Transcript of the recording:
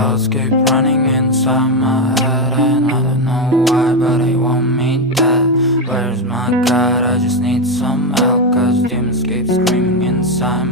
Thoughts keep running inside my head, and I don't know why, but they want me dead. Where's my God? I just need some help, cause demons keep screaming inside